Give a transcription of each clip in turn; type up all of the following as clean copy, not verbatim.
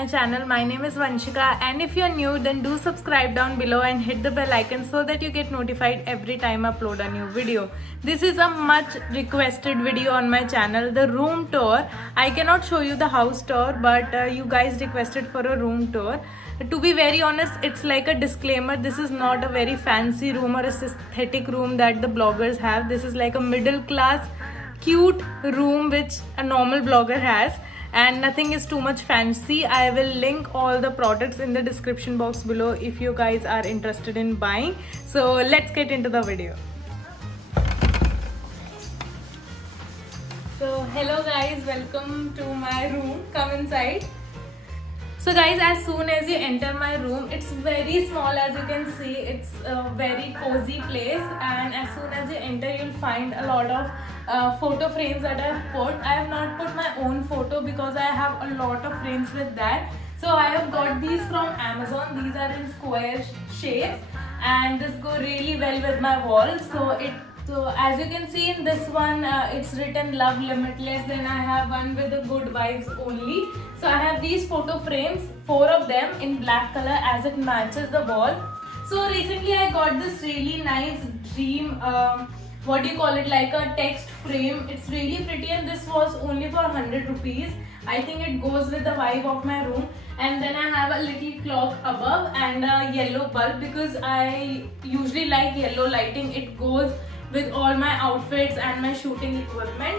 my channel. My name is Vanshika, and if you're new then do subscribe down below and hit the bell icon so that you get notified every time I upload a new video. This is a much requested video on my channel, the room tour. I cannot show you the house tour, but you guys requested for a room tour. To be very honest, it's like a disclaimer. This is not a very fancy room or a aesthetic room that the bloggers have. This is like a middle class cute room which a normal blogger has, and nothing is too much fancy. I will link all the products in the description box below if you guys are interested in buying. So let's get into the video. So hello guys, welcome to my room. Come inside. So guys, as soon as you enter my room, it's very small. As you can see, it's a very cozy place, and as soon as you enter, you'll find a lot of photo frames that I've put. I have not put my own photo because I have a lot of frames with that. So I have got these from Amazon. These are in square shapes, and this go really well with my walls. So as you can see in this one, it's written Love Limitless. Then I have one with the good vibes only. So I have these photo frames, 4 of them in black color as it matches the wall. So recently I got this really nice dream, what do you call it, like a text frame. It's really pretty, and this was only for 100 rupees. I think it goes with the vibe of my room. And then I have a little clock above and a yellow bulb because I usually like yellow lighting. It goes with all my outfits and my shooting equipment.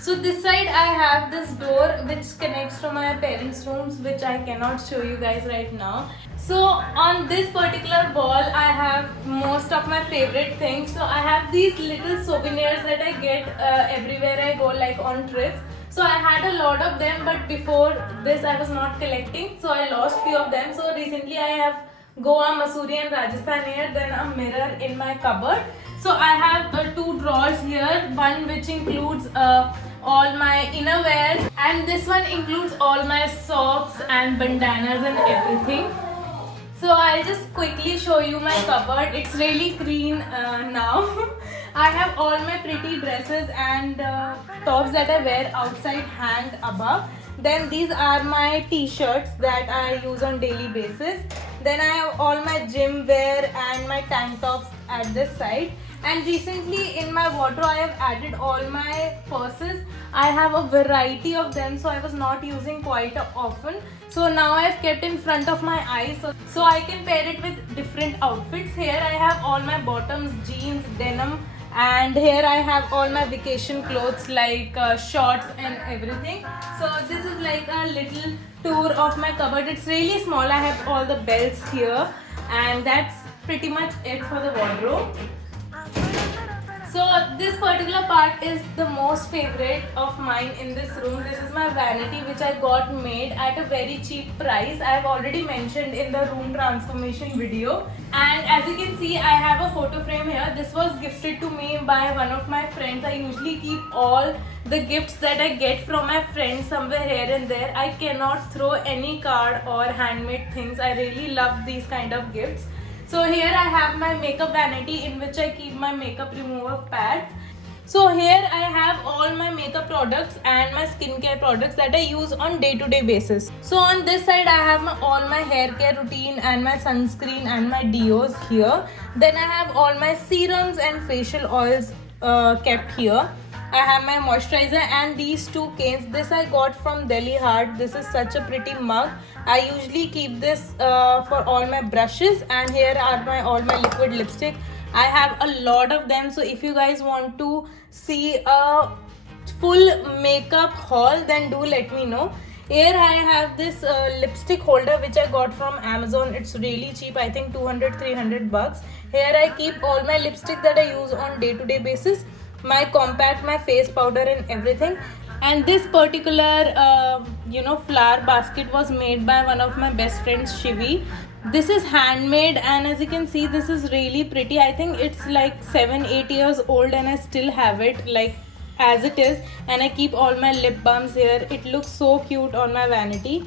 So this side I have this door which connects to my parents' rooms, which I cannot show you guys right now. So on this particular wall I have most of my favorite things. So I have these little souvenirs that I get everywhere I go, like on trips. So I had a lot of them, but before this I was not collecting, so I lost few of them. So recently I have Goa, Mussoorie and Rajasthan here, then a mirror in my cupboard. So I have 2 drawers here, one which includes all my innerwears, and this one includes all my socks and bandanas and everything. So I'll just quickly show you my cupboard. It's really clean now. I have all my pretty dresses and tops that I wear outside hanged above. Then these are my t-shirts that I use on daily basis. Then I have all my gym wear and my tank tops at this side. And recently in my wardrobe I have added all my purses. I have a variety of them, so I was not using quite often. So now I have kept in front of my eyes so I can pair it with different outfits. Here I have all my bottoms, jeans, denim, and here I have all my vacation clothes like shorts and everything. So this is like a little tour of my cupboard. It's really small. I have all the belts here, and that's pretty much it for the wardrobe. So this particular part is the most favorite of mine in this room. This is my vanity which I got made at a very cheap price. I have already mentioned in the room transformation video. And as you can see, I have a photo frame here. This was gifted to me by one of my friends. I usually keep all the gifts that I get from my friends somewhere here and there. I cannot throw any card or handmade things. I really love these kind of gifts. So here I have my makeup vanity in which I keep my makeup remover pads. So here I have all my makeup products and my skincare products that I use on day-to-day basis. So on this side I have all my hair care routine and my sunscreen and my deos here. Then I have all my serums and facial oils kept here. I have my moisturizer and these 2 canes. This I got from Delhi Heart. This is such a pretty mug. I usually keep this for all my brushes, and here are all my liquid lipstick. I have a lot of them, so if you guys want to see a full makeup haul, then do let me know. Here I have this lipstick holder which I got from Amazon. It's really cheap, I think 200-300 bucks. Here I keep all my lipstick that I use on day-to-day basis, my compact, my face powder and everything. And this particular flower basket was made by one of my best friends, Shivi. This is handmade, and as you can see, this is really pretty. I think it's like 7-8 years old and I still have it like as it is, and I keep all my lip balms here. It looks so cute on my vanity.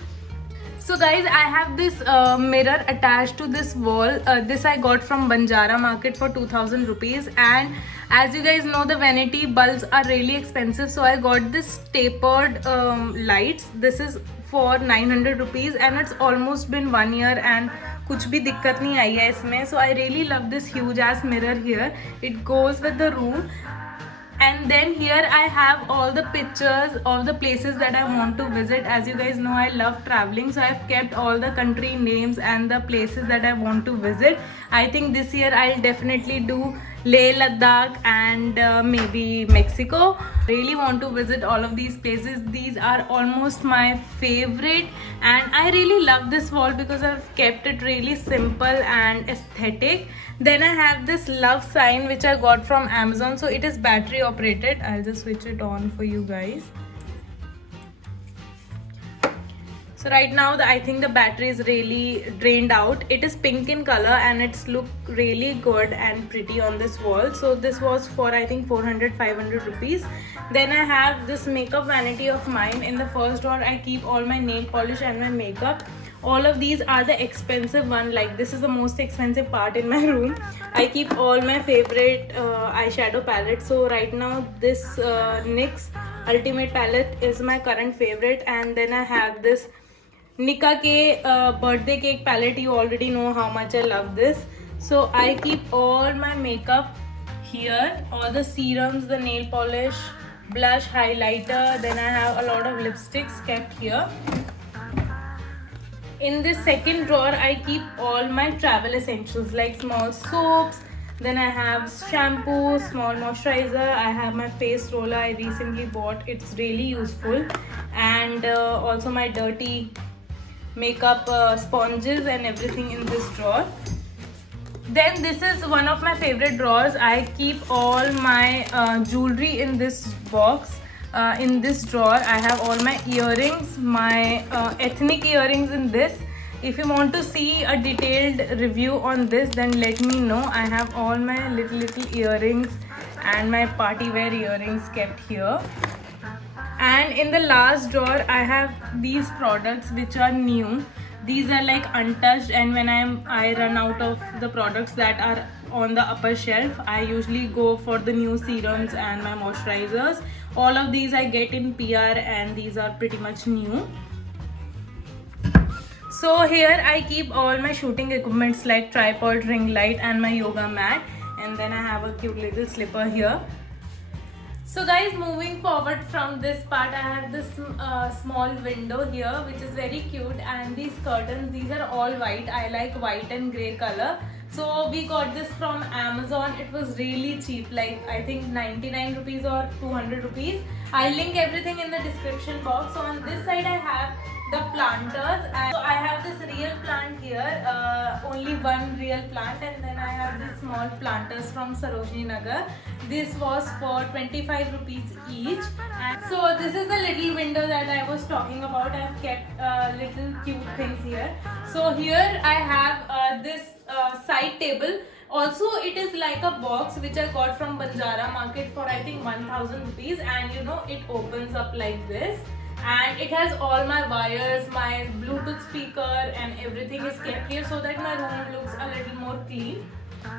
So guys, I have this mirror attached to this wall. This I got from Banjara Market for 2000 rupees, and as you guys know, the vanity bulbs are really expensive, so I got this tapered lights. This is for 900 rupees and it's almost been 1 year and कुछ भी दिक्कत नहीं आई है इसमें. So I really love this huge ass mirror here. It goes with the room. And then here I have all the pictures of the places that I want to visit. As you guys know, I love traveling, so I've kept all the country names and the places that I want to visit. I think this year I'll definitely do Leh Ladakh and maybe Mexico. Really want to visit all of these places. These are almost my favorite and I really love this wall because I've kept it really simple and aesthetic. Then I have this love sign which I got from Amazon. So it is battery operated. I'll just switch it on for you guys. So right now I think the battery is really drained out. It is pink in color and it's look really good and pretty on this wall. So this was for I think 400-500 rupees. Then I have this makeup vanity of mine. In the first drawer I keep all my nail polish and my makeup. All of these are the expensive one, like this is the most expensive part in my room. I keep all my favorite eyeshadow palettes. So right now this NYX Ultimate palette is my current favorite, and then I have this Nika K birthday cake palette. You already know how much I love this. So I keep all my makeup here, all the serums, the nail polish, blush, highlighter. Then I have a lot of lipsticks kept here. In this second drawer, I keep all my travel essentials like small soaps. Then I have shampoo, small moisturizer. I have my face roller I recently bought. It's really useful. And also my dirty makeup sponges and everything in this drawer. Then this is one of my favorite drawers. I keep all my jewelry in this box. In this drawer I have all my earrings, my ethnic earrings in this. If you want to see a detailed review on this, then let me know. I have all my little earrings and my party wear earrings kept here. And in the last drawer I have these products which are new. These are like untouched, and when I run out of the products that are on the upper shelf, I usually go for the new serums and my moisturizers. All of these I get in PR and these are pretty much new. So here I keep all my shooting equipments like tripod, ring light and my yoga mat, and then I have a cute little slipper here. So guys, moving forward from this part, I have this small window here which is very cute, and these curtains, these are all white. I like white and grey color. So we got this from Amazon. It was really cheap, like I think 99 rupees or 200 rupees. I'll link everything in the description box. So on this side I have the planters, and so I have this real plant here, only one real plant, and then I have these small planters from Sarojini Nagar. This was for 25 rupees each. And so this is the little window that I was talking about. I have kept little cute things here. So here I have this side table. Also it is like a box which I got from Banjara Market for I think 1000 rupees, and you know it opens up like this. And it has all my wires, my Bluetooth speaker and everything is kept here so that my room looks a little more clean.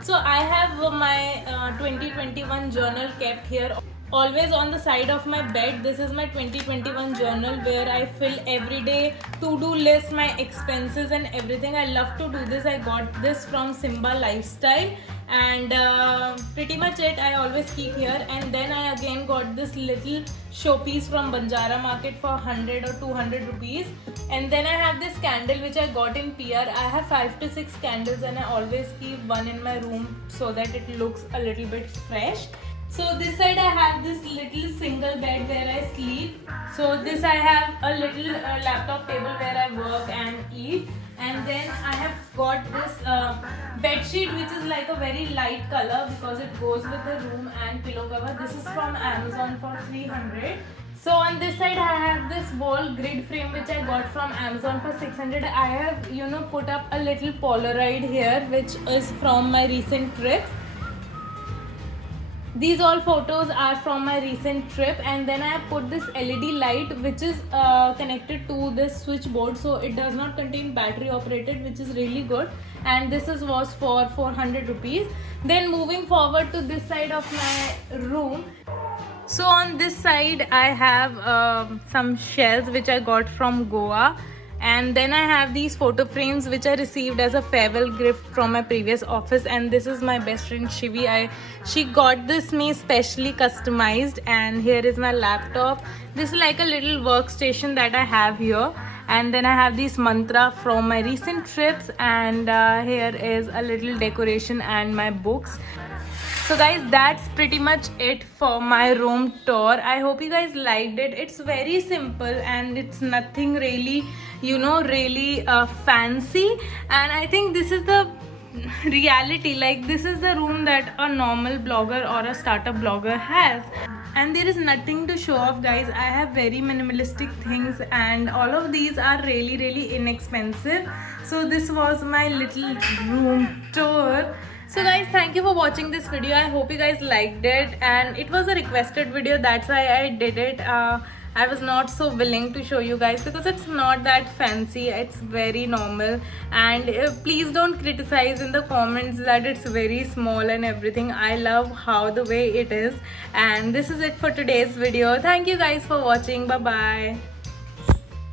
So I have my 2021 journal kept here, always on the side of my bed. This is my 2021 journal where I fill every day to-do list, my expenses and everything. I love to do this. I got this from Simba Lifestyle, and pretty much it I always keep here. And then I again got this little showpiece from Banjara Market for 100 or 200 rupees. And then I have this candle which I got in PR. I have 5 to 6 candles and I always keep one in my room so that it looks a little bit fresh. So this side I have this little single bed where I sleep. So this I have a little laptop table where I work and eat. And then I have got this bed sheet which is like a very light color because it goes with the room, and pillow cover. This is from Amazon for 300. So on this side I have this wall grid frame which I got from Amazon for 600. I have put up a little Polaroid here which is from my recent trip. These all photos are from my recent trip, and then I have put this LED light which is connected to this switchboard, so it does not contain battery operated, which is really good. And this was for 400 rupees. Then moving forward to this side of my room. So on this side I have some shells which I got from Goa, and then I have these photo frames which I received as a farewell gift from my previous office. And this is my best friend Shivi. She got this me specially customized, and here is my laptop. This is like a little workstation that I have here. And then I have these mantra from my recent trips, and here is a little decoration and my books. So guys, that's pretty much it for my room tour. I hope you guys liked it. It's very simple and it's nothing really, really fancy. And I think this is the reality. Like, this is the room that a normal blogger or a startup blogger has. And there is nothing to show off, guys. I have very minimalistic things, and all of these are really, really inexpensive. So this was my little room tour. So guys, thank you for watching this video. I hope you guys liked it, and it was a requested video, that's why I did it. I was not so willing to show you guys because it's not that fancy, it's very normal. And please don't criticize in the comments that it's very small and everything. I love how the way it is. And this is it for today's video. Thank you guys for watching. Bye bye.